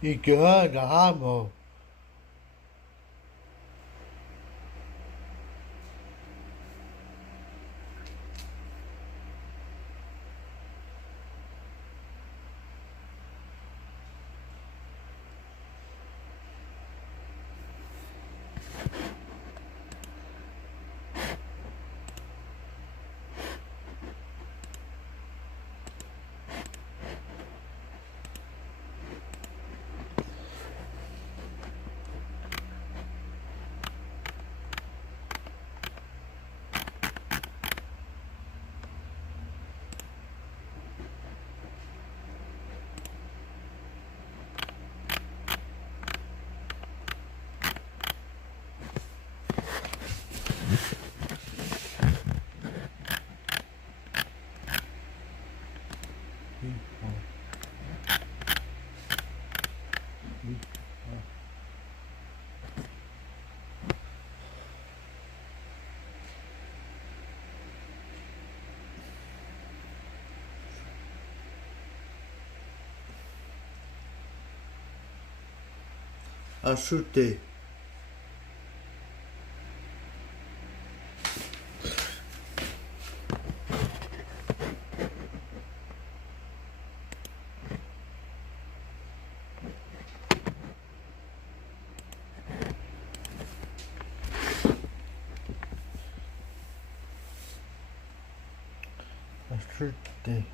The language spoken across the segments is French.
y quedamos. Ajouter. Ajouter.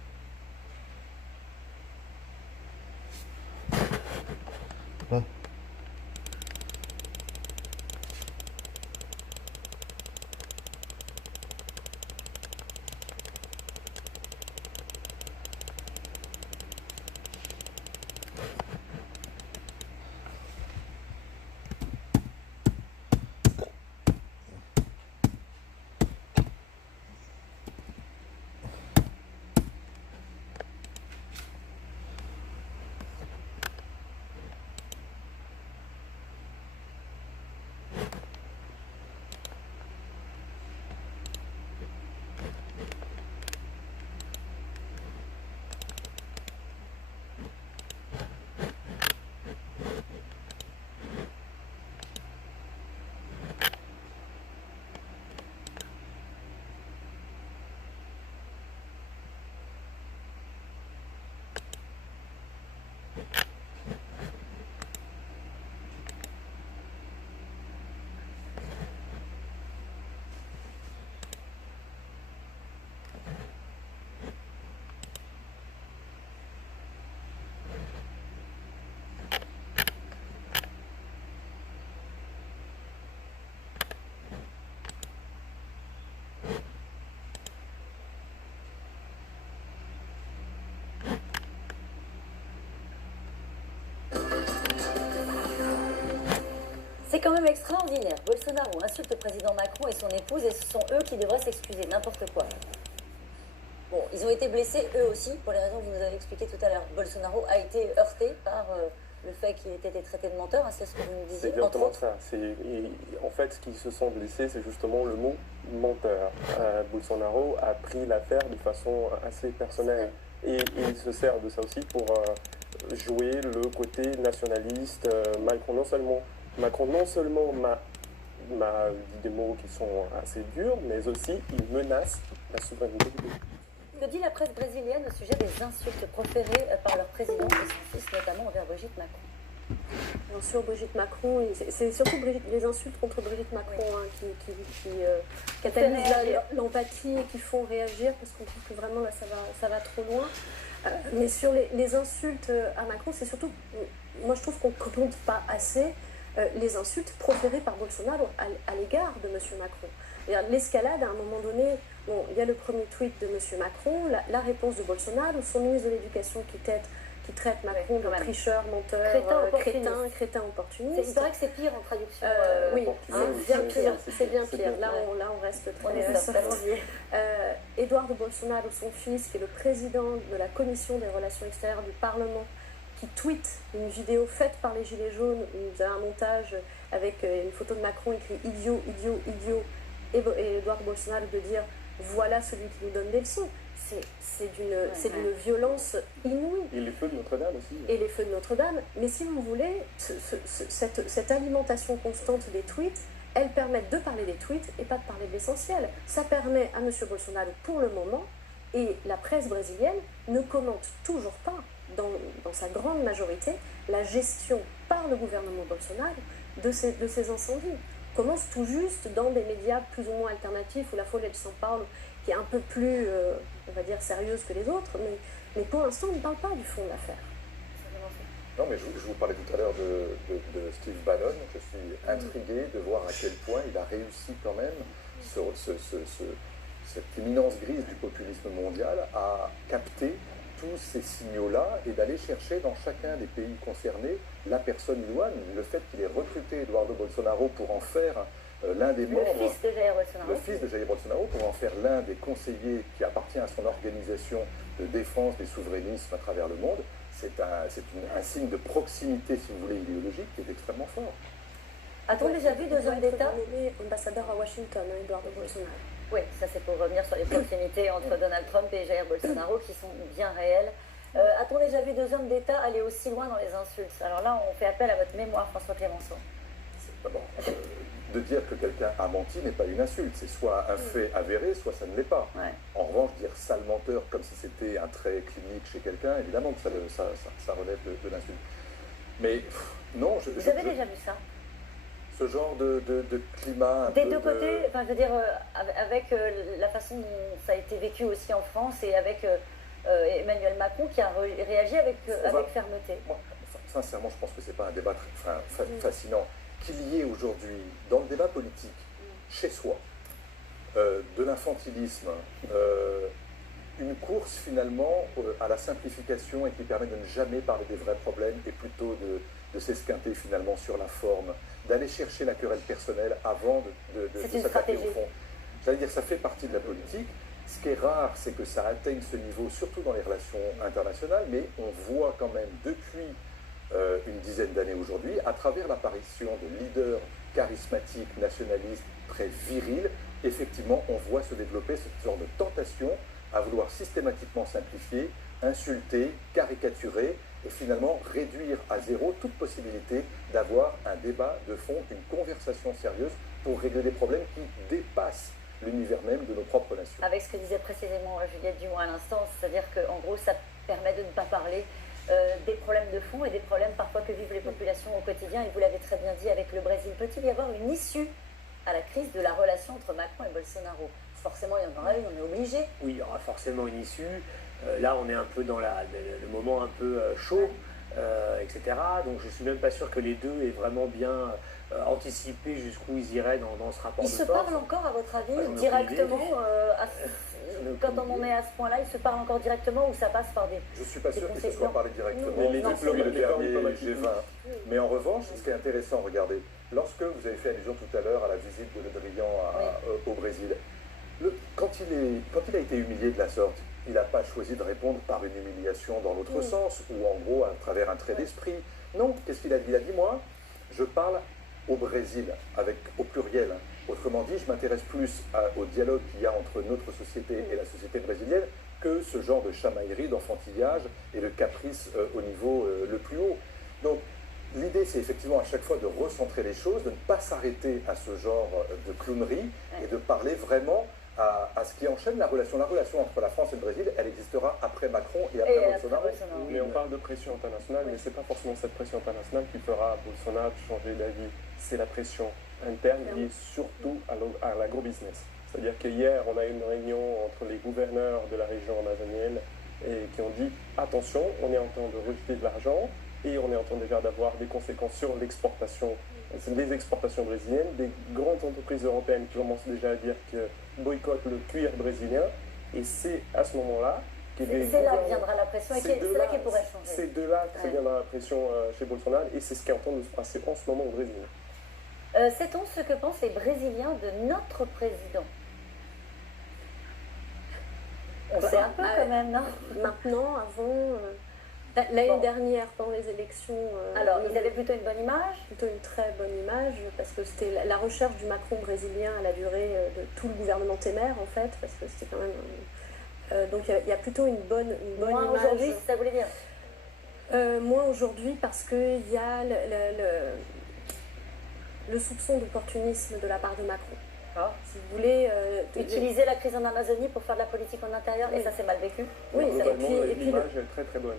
Là. C'est quand même extraordinaire. Bolsonaro insulte le président Macron et son épouse et ce sont eux qui devraient s'excuser. N'importe quoi. Bon, ils ont été blessés eux aussi pour les raisons que vous nous avez expliquées tout à l'heure. Bolsonaro a été heurté par le fait qu'il ait été traité de menteur. Hein, c'est ce que vous nous disiez. C'est exactement ça. En fait, ce qui se sont blessés, c'est justement le mot menteur. Bolsonaro a pris l'affaire de façon assez personnelle. Et il se sert de ça aussi pour jouer le côté nationaliste. Macron non seulement m'a dit des mots qui sont assez durs, mais aussi il menace la souveraineté du pays. Que dit la presse brésilienne au sujet des insultes proférées par leur président et son fils, notamment envers Brigitte Macron? Alors sur Brigitte Macron, c'est surtout les insultes contre Brigitte Macron qui catalysent l'empathie et qui font réagir parce qu'on trouve que vraiment là ça va trop loin. Mais sur les insultes à Macron, c'est surtout, moi je trouve qu'on ne commente pas assez les insultes proférées par Bolsonaro à l'égard de M. Macron. L'escalade, à un moment donné, bon, il y a le premier tweet de M. Macron, la réponse de Bolsonaro, son ministre de l'Éducation qui traite Macron de tricheur, menteur, crétin, opportuniste. Il paraît que c'est pire en traduction. Oui, c'est bien pire. Là, on reste très soft. Eduardo Bolsonaro, son fils, qui est le président de la commission des relations extérieures du Parlement, qui tweet une vidéo faite par les Gilets jaunes où vous avez un montage avec une photo de Macron écrit « idiot, idiot, idiot » et Eduardo Bolsonaro de dire « voilà celui qui nous donne des leçons ». c'est d'une violence inouïe. Et les feux de Notre-Dame aussi. Et les feux de Notre-Dame. Mais si vous voulez, cette alimentation constante des tweets, elle permet de parler des tweets et pas de parler de l'essentiel. Ça permet à M. Bolsonaro, pour le moment, et la presse brésilienne ne commente toujours pas, dans sa grande majorité, la gestion par le gouvernement Bolsonaro de ces incendies. Commence tout juste dans des médias plus ou moins alternatifs, ou la Folha de São Paulo, qui est un peu plus, on va dire, sérieuse que les autres, mais pour l'instant, on ne parle pas du fond de l'affaire. Non, mais je vous parlais tout à l'heure de Steve Bannon. Je suis intrigué de voir à quel point il a réussi quand même, cette imminence grise du populisme mondial, à capter tous ces signaux-là et d'aller chercher dans chacun des pays concernés la personne idoine. Le fait qu'il ait recruté Eduardo Bolsonaro pour en faire l'un des membres, le fils de Jair Bolsonaro, le fils de Jair Bolsonaro, pour en faire l'un des conseillers qui appartient à son organisation de défense des souverainismes à travers le monde, c'est un signe de proximité, si vous voulez, idéologique qui est extrêmement fort. A-t-on déjà vu deux hommes d'État nommé ambassadeur à Washington, Eduardo Bolsonaro. Oui, ça c'est pour revenir sur les proximités entre Donald Trump et Jair Bolsonaro qui sont bien réelles. A-t-on déjà vu deux hommes d'État aller aussi loin dans les insultes? Alors là, on fait appel à votre mémoire, François Clémenceau. D'abord, de dire que quelqu'un a menti n'est pas une insulte. C'est soit un fait avéré, soit ça ne l'est pas. Ouais. En revanche, dire sale menteur comme si c'était un trait clinique chez quelqu'un, évidemment que ça relève de l'insulte. Mais non, Vous avez déjà vu ça? Ce genre de climat... Des deux côtés, enfin, je veux dire, avec la façon dont ça a été vécu aussi en France et avec Emmanuel Macron qui a réagi avec fermeté. Moi, sincèrement, je pense que ce n'est pas un débat fascinant. Qu'il y ait aujourd'hui, dans le débat politique, chez soi, de l'infantilisme, une course finalement à la simplification et qui permet de ne jamais parler des vrais problèmes et plutôt de s'esquinter finalement sur la forme, d'aller chercher la querelle personnelle avant de s'attaquer au fond. J'allais dire, ça fait partie de la politique. Ce qui est rare, c'est que ça atteigne ce niveau, surtout dans les relations internationales, mais on voit quand même depuis une dizaine d'années aujourd'hui, à travers l'apparition de leaders charismatiques, nationalistes, très virils, effectivement, on voit se développer ce genre de tentation à vouloir systématiquement simplifier, insulter, caricaturer et finalement réduire à zéro toute possibilité d'avoir un débat de fond, une conversation sérieuse pour régler des problèmes qui dépassent l'univers même de nos propres nations. Avec ce que disait précisément Juliette Dumont à l'instant, c'est-à-dire qu'en gros, ça permet de ne pas parler des problèmes de fond et des problèmes parfois que vivent les populations au quotidien. Et vous l'avez très bien dit avec le Brésil. Peut-il y avoir une issue à la crise de la relation entre Macron et Bolsonaro? Forcément, il y en aura une, on est obligé. Oui, il y aura forcément une issue. Là, on est un peu dans le moment un peu chaud, etc. Donc, je ne suis même pas sûr que les deux aient vraiment bien anticipé jusqu'où ils iraient dans ce rapport de force. Ils se parlent encore, à votre avis, directement quand on en est à ce point-là, ils se parlent encore directement ou ça passe par des... Je ne suis pas sûr qu'ils se soient parlé directement depuis le dernier G20. Mais en revanche, ce qui est intéressant, regardez, lorsque vous avez fait allusion tout à l'heure à la visite de Le Drian au Brésil, quand il a été humilié de la sorte, il n'a pas choisi de répondre par une humiliation dans l'autre sens, ou en gros à travers un trait d'esprit. Non, qu'est-ce qu'il a dit? Il a dit, moi, je parle au Brésil, au pluriel. Autrement dit, je m'intéresse plus au dialogue qu'il y a entre notre société et la société brésilienne que ce genre de chamaillerie, d'enfantillage et de caprice au niveau le plus haut. Donc, l'idée, c'est effectivement à chaque fois de recentrer les choses, de ne pas s'arrêter à ce genre de clownerie et de parler vraiment à ce qui enchaîne la relation. La relation entre la France et le Brésil, elle existera après Macron et après Bolsonaro. Mais on parle de pression internationale, mais ce n'est pas forcément cette pression internationale qui fera Bolsonaro changer d'avis. C'est la pression interne liée surtout à l'agrobusiness. C'est-à-dire qu'hier, on a eu une réunion entre les gouverneurs de la région amazonienne et qui ont dit attention, on est en train de rejeter de l'argent et on est en train déjà d'avoir des conséquences sur l'exportation, des exportations brésiliennes, des grandes entreprises européennes qui commencent déjà à dire que boycottent le cuir brésilien et c'est à ce moment-là c'est là que viendra la pression et c'est là qu'elle pourrait changer. C'est de là que viendra la pression chez Bolsonaro et c'est ce qui est en train de se passer en ce moment au Brésil. Sait-on ce que pensent les Brésiliens de notre président? On sait un peu quand même, non? Maintenant, avant, l'année dernière, pendant les élections... Alors, ils avaient plutôt une bonne image? Plutôt une très bonne image, parce que c'était la recherche du Macron brésilien à la durée de tout le gouvernement Temer, en fait, parce que c'était quand même Donc il y a plutôt une bonne Moins image. aujourd'hui, c'est ça que vous voulez dire? Moins aujourd'hui parce qu'il y a le soupçon d'opportunisme de la part de Macron. Ah. Si vous voulez... Utiliser la crise en Amazonie pour faire de la politique en intérieur, et Oui. ça c'est mal vécu. Oui, ça, Globalement, et puis l'image est très très bonne.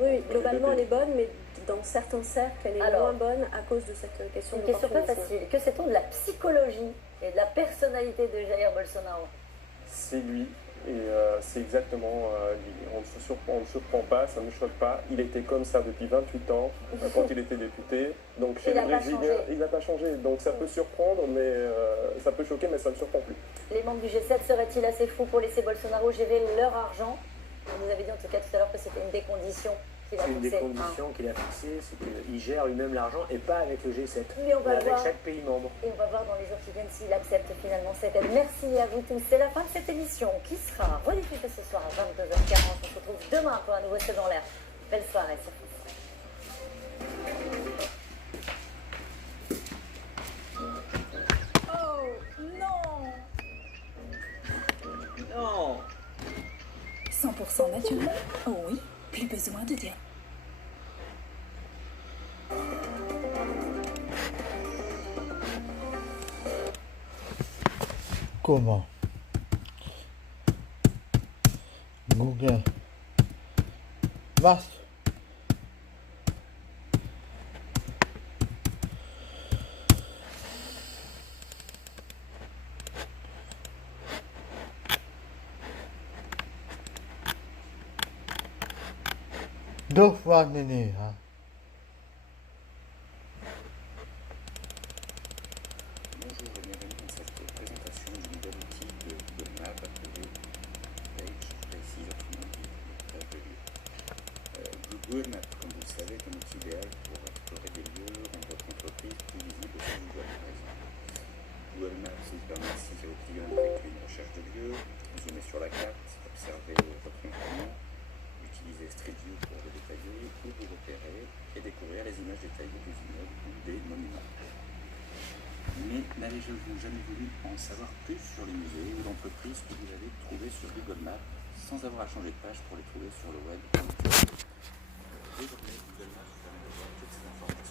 oui, globalement elle est bonne, mais dans certains cercles elle est Alors, moins bonne à cause de cette question Une question pas d'opportunisme. facile. Que sait-on de la psychologie et de la personnalité de Jair Bolsonaro? C'est lui, et c'est exactement lui. On ne surprend pas, ça ne choque pas. Il était comme ça depuis 28 ans, quand il était député. Donc chez Il les n'a pas Brésiliens, changé. il n'a pas changé. Donc ça peut surprendre, mais ça peut choquer, mais ça ne surprend plus. Les membres du G7 seraient-ils assez fous pour laisser Bolsonaro gérer leur argent? Vous nous avez dit en tout cas tout à l'heure que c'était une des conditions qu'il a C'est une des fixées. conditions qu'il a fixées, c'est qu'il gère lui-même l'argent et pas avec le G7, Mais on va mais avec voir. chaque pays membre. Et on va voir dans les jours qui viennent s'il accepte finalement cette aide. Merci à vous tous. C'est la fin de cette émission qui sera rediffusée ce soir à 22h40. On se retrouve demain pour un nouveau C'est dans l'air. Belle soirée sur France. Oh non! Non. 100% naturel? Oh oui, plus besoin de dire. Comment? Google. Was? Deux fois Néné, hein. Bonjour et bienvenue dans cette présentation du nouvel outil de Google Maps appelé Page Places autrement dit page de lieux. Google Maps, comme vous le savez, est un outil idéal pour explorer des lieux, rendre votre entreprise plus visible sur Google par exemple. Google Maps vous permet ainsi aux clients d'effectuer une recherche de lieux, zoomer sur la carte, observer votre environnement, utiliser Street View pour le détailler ou vous repérer et découvrir les images détaillées des immeubles ou des monuments. Mais n'avez-vous jamais voulu en savoir plus sur les musées ou l'entreprise que vous avez trouvées sur Google Maps sans avoir à changer de page pour les trouver sur le web? Désormais, Google Maps vous permet de voir toutes ces informations